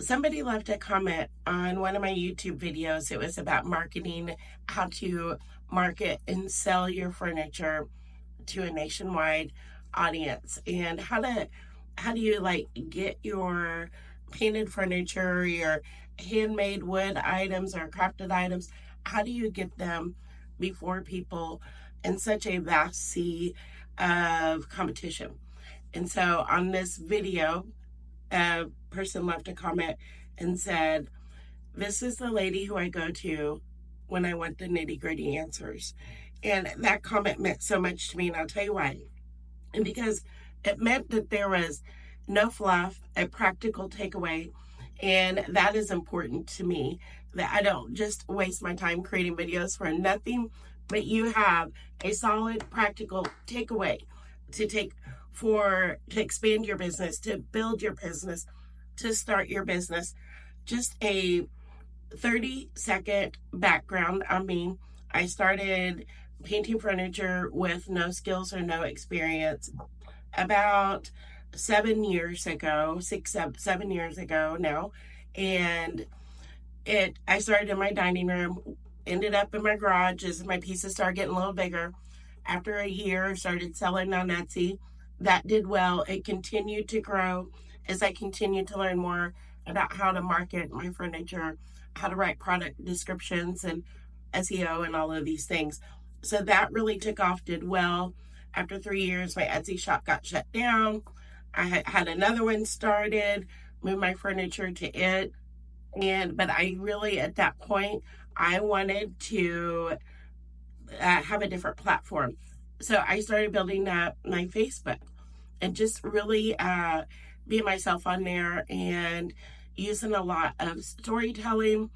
Somebody left a comment on one of my YouTube videos. It was about marketing, how to market and sell your furniture to a nationwide audience, and how do you like get your painted furniture, your handmade wood items or crafted items, how do you get them before people in such a vast sea of competition? And so on this video, a person left a comment and said, "This is the lady who I go to when I want the nitty gritty answers." And that comment meant so much to me, and I'll tell you why. And because it meant that there was no fluff, a practical takeaway, and that is important to me, that I don't just waste my time creating videos for nothing, but you have a solid practical takeaway to take to expand your business, to build your business, to start your business. Just a 30-second background on me. I started painting furniture with no skills or no experience about 7 years ago, 7 years ago now. And I started in my dining room, ended up in my garage as my pieces started getting a little bigger. After a year, I started selling on Etsy. That did well. It continued to grow as I continued to learn more about how to market my furniture, how to write product descriptions and SEO and all of these things. So that really took off, did well. After 3 years, my Etsy shop got shut down. I had another one started, moved my furniture to it. But I really, at that point, I wanted to have a different platform. So I started building up my Facebook and just really being myself on there and using a lot of storytelling,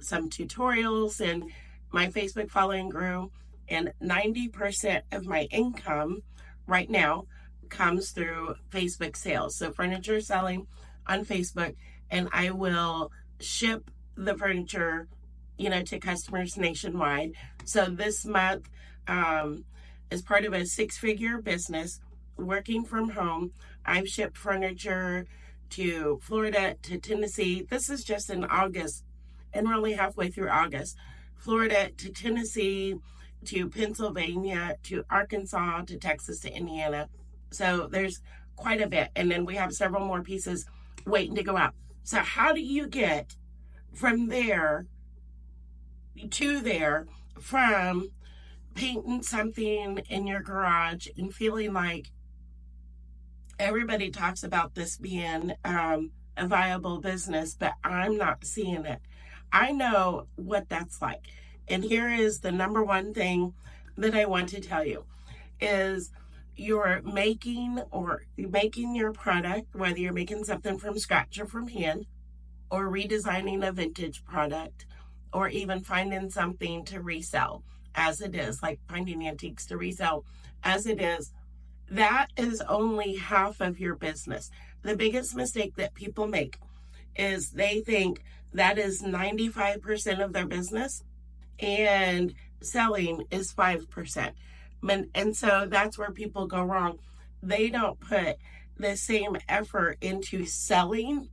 some tutorials, and my Facebook following grew. And 90% of my income right now comes through Facebook sales. So furniture selling on Facebook, and I will ship the furniture, to customers nationwide. So this month, as part of a 6-figure business, working from home, I've shipped furniture to Florida, to Tennessee. This is just in August, and we're only halfway through August. Florida to Tennessee to Pennsylvania to Arkansas to Texas to Indiana. So there's quite a bit. And then we have several more pieces waiting to go out. So how do you get from there to there, from painting something in your garage and feeling like everybody talks about this being a viable business, but I'm not seeing it? I know what that's like. And here is the number one thing that I want to tell you is you're making your product, whether you're making something from scratch or from hand, or redesigning a vintage product, or even finding something to resell as it is, like finding antiques to resell as it is. That is only half of your business. The biggest mistake that people make is they think that is 95% of their business and selling is 5%. And so that's where people go wrong. They don't put the same effort into selling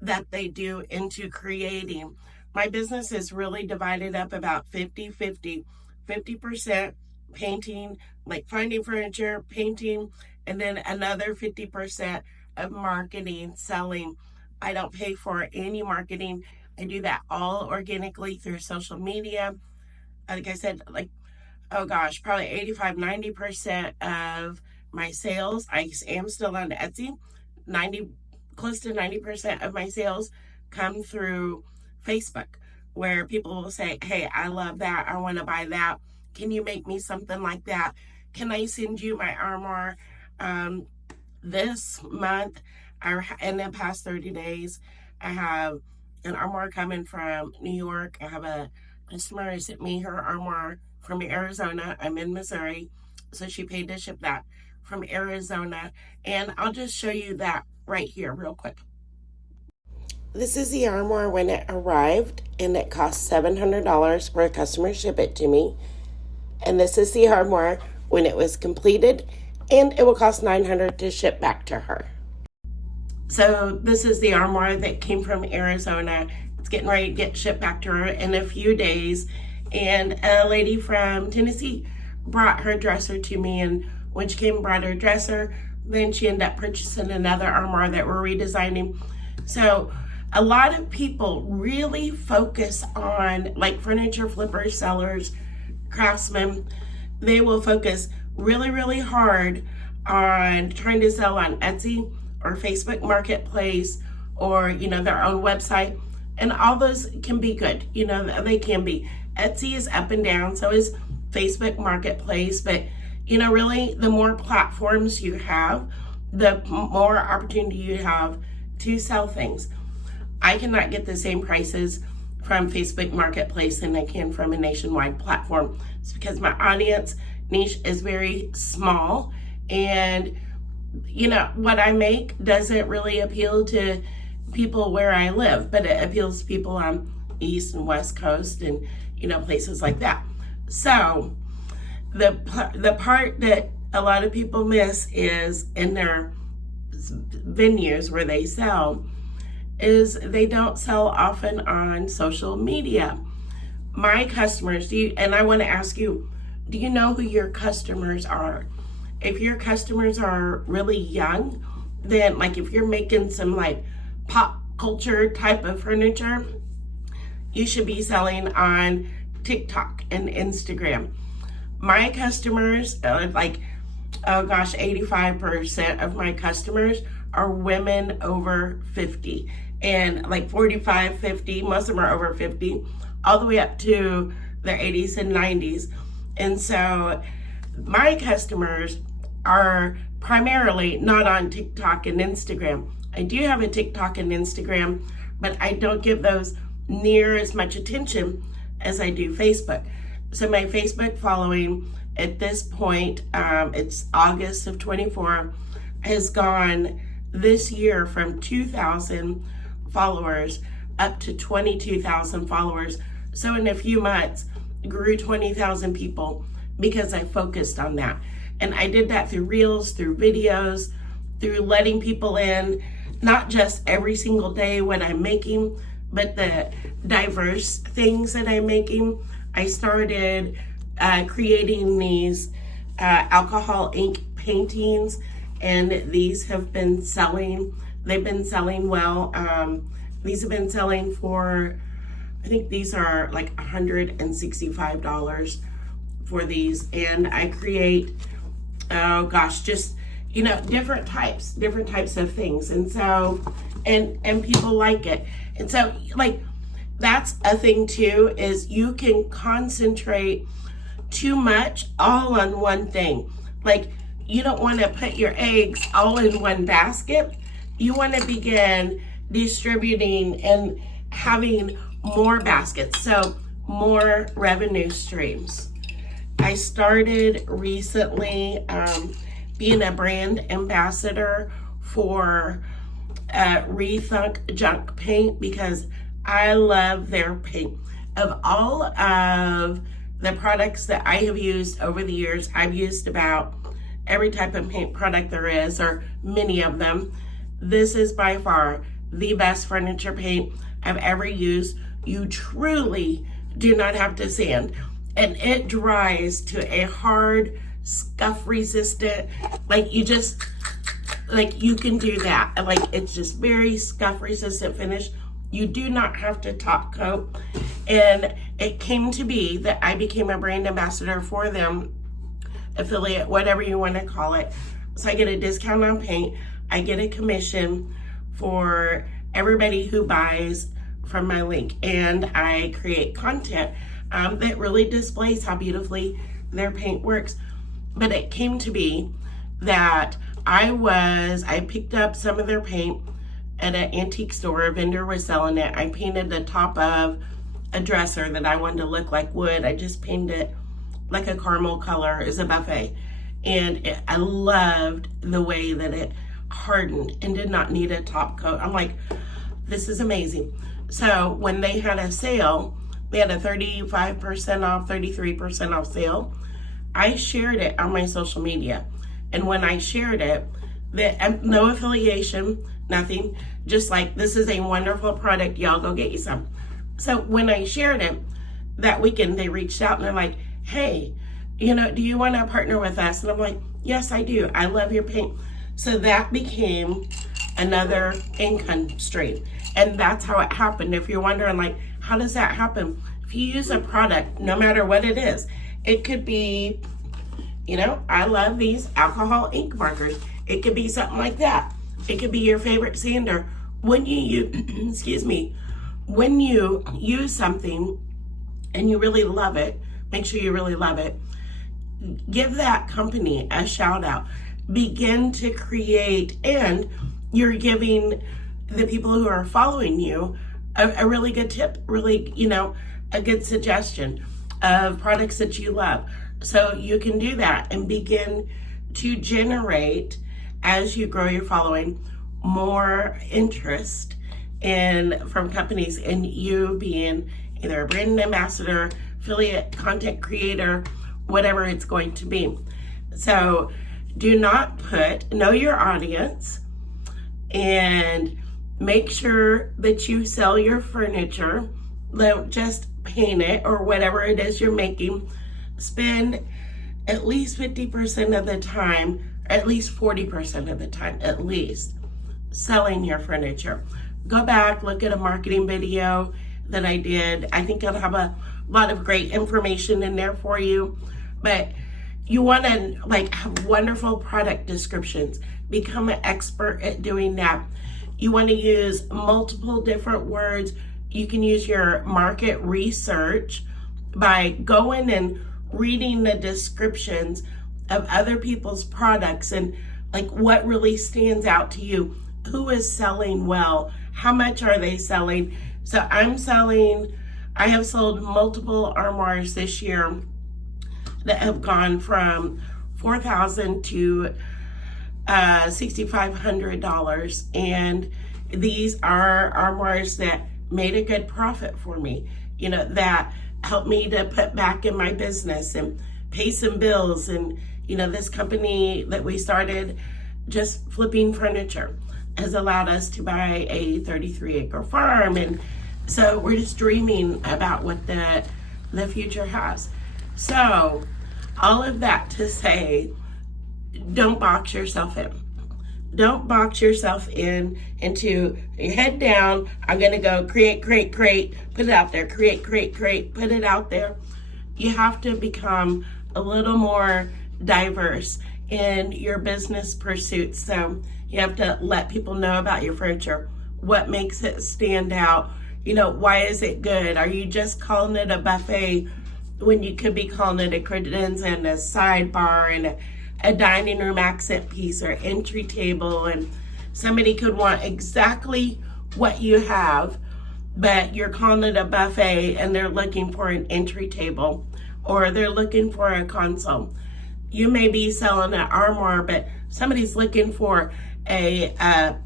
that they do into creating. My business is really divided up about 50-50. 50% painting, like finding furniture, painting, and then another 50% of marketing, selling. I don't pay for any marketing. I do that all organically through social media. Like I said, oh gosh, probably 85-90% of my sales, I am still on Etsy. Close to 90% of my sales come through Facebook, where people will say, "Hey, I love that. I want to buy that. Can you make me something like that? Can I send you my armoire?" This month, in the past 30 days, I have an armoire coming from New York. I have a customer who sent me her armoire from Arizona. I'm in Missouri, so she paid to ship that from Arizona. And I'll just show you that right here real quick. This is the armoire when it arrived, and it cost $700 for a customer to ship it to me. And this is the armoire when it was completed, and it will cost $900 to ship back to her. So this is the armoire that came from Arizona. It's getting ready to get shipped back to her in a few days. And a lady from Tennessee brought her dresser to me, and when she came and brought her dresser, then she ended up purchasing another armoire that we're redesigning. So a lot of people really focus on, like furniture flippers, sellers, craftsmen, they will focus really, really hard on trying to sell on Etsy or Facebook Marketplace or, their own website. And all those can be good. They can be. Etsy is up and down, so is Facebook Marketplace. But, really, the more platforms you have, the more opportunity you have to sell things. I cannot get the same prices from Facebook Marketplace than I can from a nationwide platform. It's because my audience niche is very small, and what I make doesn't really appeal to people where I live, but it appeals to people on East and West Coast and places like that. So the part that a lot of people miss is in their venues where they sell is they don't sell often on social media. My customers, and I want to ask you, do you know who your customers are? If your customers are really young, then like if you're making some like pop culture type of furniture, you should be selling on TikTok and Instagram. My customers, 85% of my customers are women over 50, and like 45, 50, most of them are over 50, all the way up to their 80s and 90s. And so my customers are primarily not on TikTok and Instagram. I do have a TikTok and Instagram, but I don't give those near as much attention as I do Facebook. So my Facebook following at this point, it's August of 24, has gone this year from 2,000 followers up to 22,000 followers. So in a few months, grew 20,000 people because I focused on that. And I did that through reels, through videos, through letting people in, not just every single day what I'm making, but the diverse things that I'm making. I started creating these alcohol ink paintings, and these have been selling. They've been selling well. These have been selling for, I think these are like $165 for these. And I create, just, different types of things. And so, and people like it. And so like, that's a thing too, is you can concentrate too much all on one thing. Like, you don't want to put your eggs all in one basket. You want to begin distributing and having more baskets, so more revenue streams. I started recently being a brand ambassador for Rethunk Junk Paint because I love their paint. Of all of the products that I have used over the years, I've used about every type of paint product there is, or many of them. This is by far the best furniture paint I've ever used. You truly do not have to sand, and it dries to a hard, scuff resistant, you can do that. It's just very scuff resistant finish. You do not have to top coat. And it came to be that I became a brand ambassador for them, affiliate, whatever you want to call it. So I get a discount on paint. I get a commission for everybody who buys from my link. And I create content that really displays how beautifully their paint works. But it came to be that I picked up some of their paint at an antique store. A vendor was selling it. I painted the top of a dresser that I wanted to look like wood. I just painted it like a caramel color as a buffet. And I loved the way that it hardened and did not need a top coat. I'm like, this is amazing. So when they had a sale, they had a 35% off, 33% off sale. I shared it on my social media. And when I shared it, no affiliation, nothing. Just like, this is a wonderful product, y'all go get you some. So when I shared it that weekend, they reached out and they're like, hey, you know, do you want to partner with us? And I'm like, yes, I do. I love your paint. So that became another income stream. And that's how it happened. If you're wondering, like, how does that happen? If you use a product, no matter what it is, it could be, you know, I love these alcohol ink markers. It could be something like that. It could be your favorite sander. When you use, excuse me, when you use something and you really love it, make sure you really love it, give that company a shout out. Begin to create, and you're giving the people who are following you a really good tip, really, you know, a good suggestion of products that you love. So you can do that and begin to generate, as you grow your following, more interest from companies in you being either a brand ambassador, affiliate, content creator, whatever it's going to be. So do not know your audience, and make sure that you sell your furniture. Don't just paint it or whatever it is you're making. Spend at least 50% of the time, at least 40% of the time, at least, selling your furniture. Go back, look at a marketing video that I did. I think it'll have a lot of great information in there for you. But you want to like have wonderful product descriptions. Become an expert at doing that. You want to use multiple different words. You can use your market research by going and reading the descriptions of other people's products and like what really stands out to you. Who is selling well? How much are they selling? So I have sold multiple armoires this year that have gone from $4,000 to $6,500, and these are armoires that made a good profit for me, you know, that helped me to put back in my business and pay some bills. And you know, this company that we started just flipping furniture has allowed us to buy a 33-acre farm, and so we're just dreaming about what the future has. So all of that to say, don't box yourself in. Don't box yourself into your head down. I'm going to go create, put it out there, create, put it out there. You have to become a little more diverse in your business pursuits. So you have to let people know about your furniture. What makes it stand out? You know, why is it good? Are you just calling it a buffet when you could be calling it a credenza and a sidebar and a dining room accent piece or entry table? And somebody could want exactly what you have, but you're calling it a buffet and they're looking for an entry table or they're looking for a console. You may be selling an armoire, but somebody's looking for a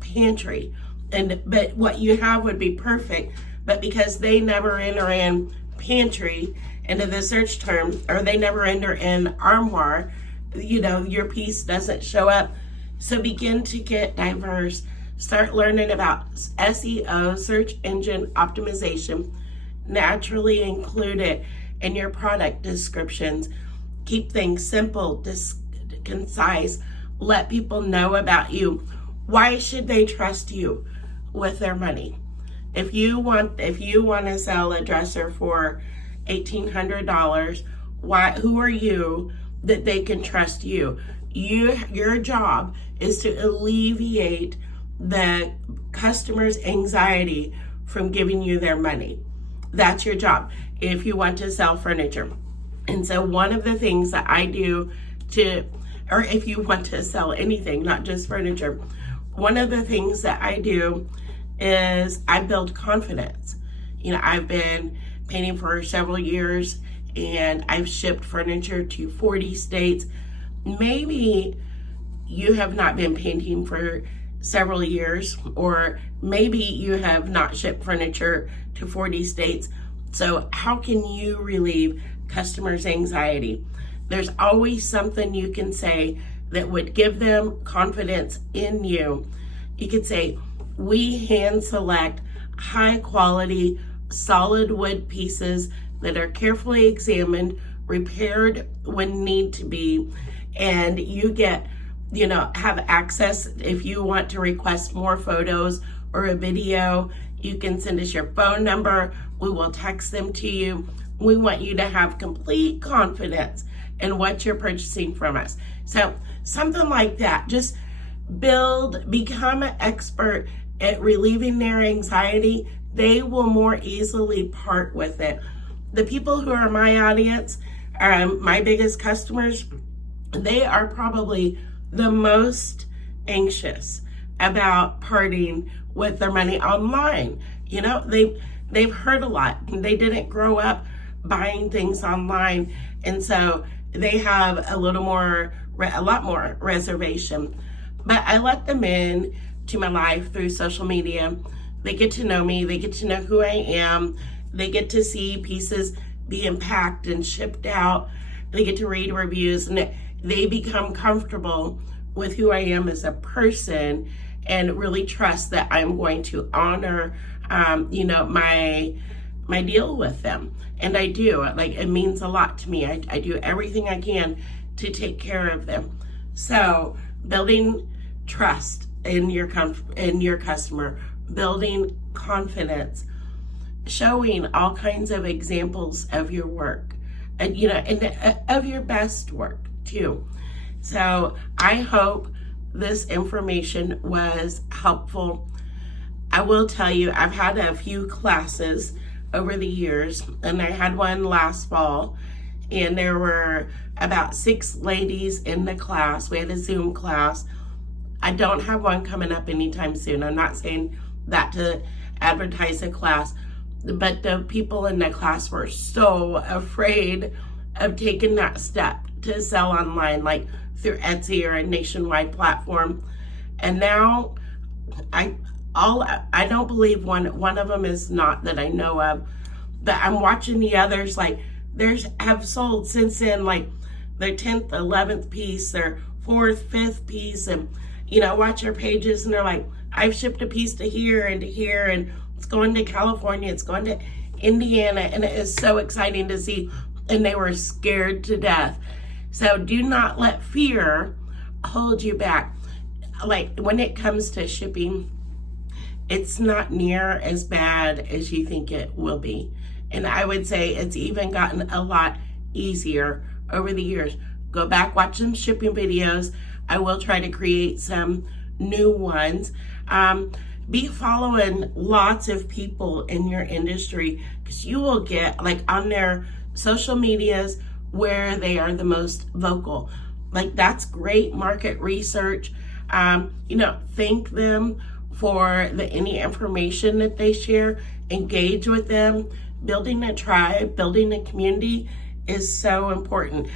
pantry, but what you have would be perfect, but because they never enter in pantry into the search term, or they never enter in armoire, you know, your piece doesn't show up. So begin to get diverse. Start learning about SEO, search engine optimization. Naturally include it in your product descriptions. Keep things simple, concise. Let people know about you. Why should they trust you with their money? If you want to sell a dresser for $1,800, who are you that they can trust you? Your job is to alleviate the customer's anxiety from giving you their money. That's your job if you want to sell furniture. And so one of the things that I do or if you want to sell anything, not just furniture, one of the things that I do is I build confidence. You know, I've been painting for several years and I've shipped furniture to 40 states. Maybe you have not been painting for several years, or maybe you have not shipped furniture to 40 states. So how can you relieve customers' anxiety? There's always something you can say that would give them confidence in you. You could say, we hand select high quality solid wood pieces that are carefully examined, repaired when need to be, and you get, have access. If you want to request more photos or a video, you can send us your phone number. We will text them to you. We want you to have complete confidence in what you're purchasing from us. So something like that, just become an expert at relieving their anxiety. They will more easily part with it. The people who are my audience, my biggest customers, they are probably the most anxious about parting with their money online. They've heard a lot. They didn't grow up buying things online, and so they have a lot more reservation. But I let them in to my life through social media. They get to know me. They get to know who I am. They get to see pieces being packed and shipped out. They get to read reviews, and they become comfortable with who I am as a person and really trust that I'm going to honor, my deal with them. And I do. It means a lot to me. I do everything I can to take care of them. So building trust in your customer, building confidence, showing all kinds of examples of your work, and of your best work too. So I hope this information was helpful. I will tell you, I've had a few classes over the years, and I had one last fall, and there were about 6 ladies in the class. We had a Zoom class. I don't have one coming up anytime soon. I'm not saying that to advertise a class, but the people in the class were so afraid of taking that step to sell online, like through Etsy or a nationwide platform. And now I don't believe one of them is not that I know of, but I'm watching the others, have sold since then, their 10th, 11th piece, their 4th, 5th piece, and watch their pages, and they're like, I've shipped a piece to here and to here, and it's going to California, it's going to Indiana, and it is so exciting to see, and they were scared to death. So do not let fear hold you back. When it comes to shipping, it's not near as bad as you think it will be. And I would say it's even gotten a lot easier over the years. Go back, watch some shipping videos. I will try to create some new ones. Be following lots of people in your industry, because you will get on their social medias where they are the most vocal. That's great market research. Thank them for any information that they share. Engage with them. Building a tribe, building a community is so important.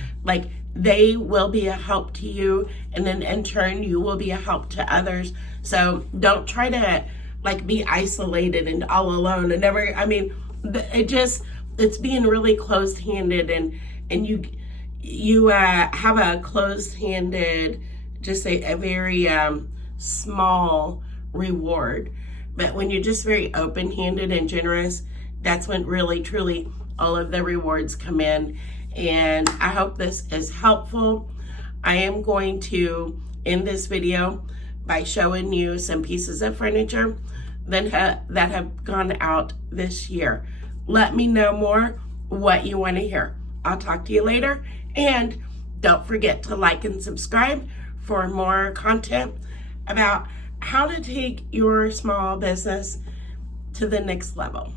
They will be a help to you, and then in turn you will be a help to others. So don't try to be isolated and all alone and never, it's being really closed-handed, and you have a closed-handed, just a very small reward. But when you're just very open-handed and generous, that's when really, truly all of the rewards come in. And I hope this is helpful. I am going to end this video by showing you some pieces of furniture that have gone out this year. Let me know more what you want to hear. I'll talk to you later. And don't forget to like and subscribe for more content about how to take your small business to the next level.